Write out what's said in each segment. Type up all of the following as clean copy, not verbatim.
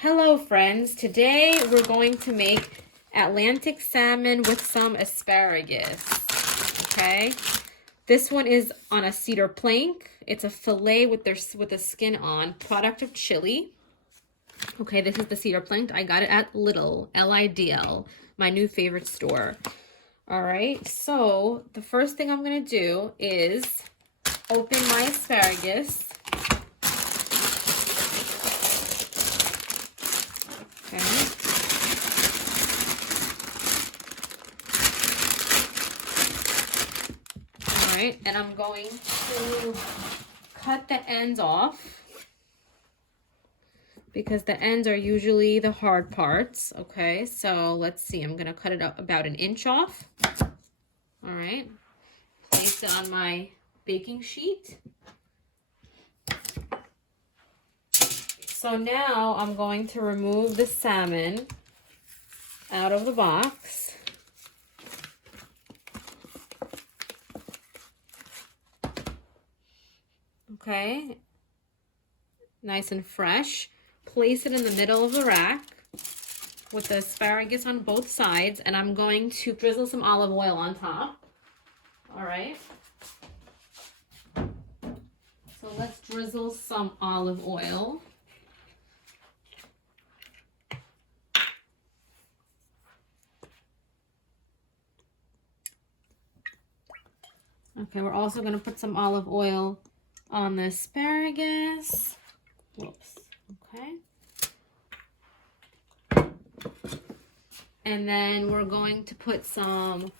Hello friends, today we're going to make Atlantic salmon with some asparagus, okay? This one is on a cedar plank. It's a fillet with the skin on, product of Chile. Okay, this is the cedar plank. I got it at Lidl, L-I-D-L, my new favorite store. All right, so the first thing I'm gonna do is open my asparagus. Okay. All right, and I'm going to cut the ends off because the ends are usually the hard parts. Okay, so let's see. I'm gonna cut it up about 1 inch off. All right, place it on my baking sheet. So now I'm going to remove the salmon out of the box. Okay, nice and fresh. Place it in the middle of the rack with the asparagus on both sides, and I'm going to drizzle some olive oil on top. All right. So let's drizzle some olive oil. Okay, we're also going to put some olive oil on the asparagus. Whoops. Okay. And then we're going to put some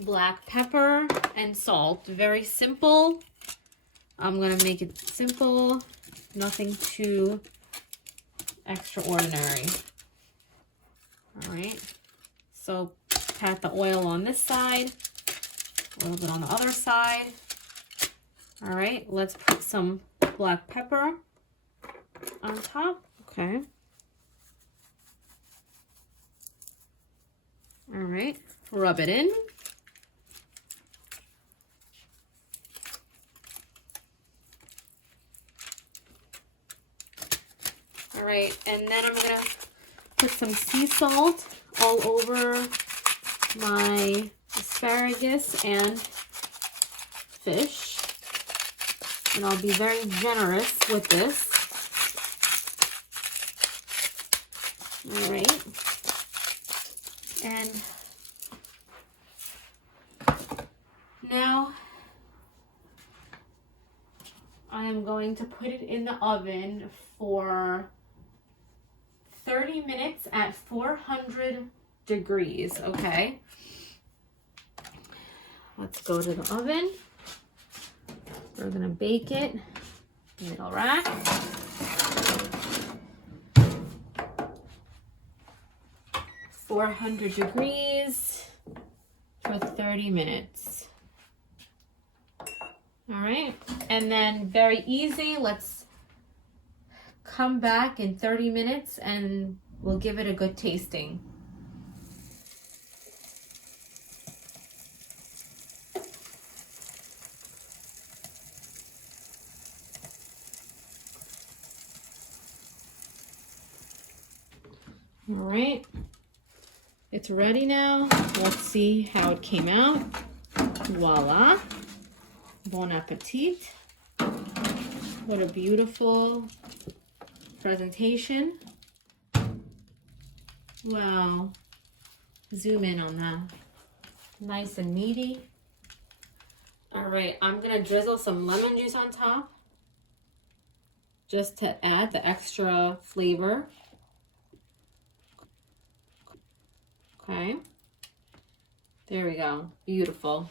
black pepper and salt. Very simple. I'm going to make it simple, nothing too extraordinary. All right. So pat the oil on this side. A little bit on the other side. All right, let's put some black pepper on top. Okay. All right, rub it in. All right, and then I'm gonna put some sea salt all over my asparagus and fish, and I'll be very generous with this. All right, and now I am going to put it in the oven for 30 minutes at 400 degrees, okay? Let's go to the oven. We're gonna bake it, middle rack. $400 degrees for 30 minutes. All right, and then very easy, let's come back in 30 minutes and we'll give it a good tasting. All right, it's ready now. Let's see how it came out. Voila. Bon appetit. What a beautiful presentation. Wow. Zoom in on that. Nice and meaty. All right, I'm gonna drizzle some lemon juice on top just to add the extra flavor. Okay, there we go, beautiful.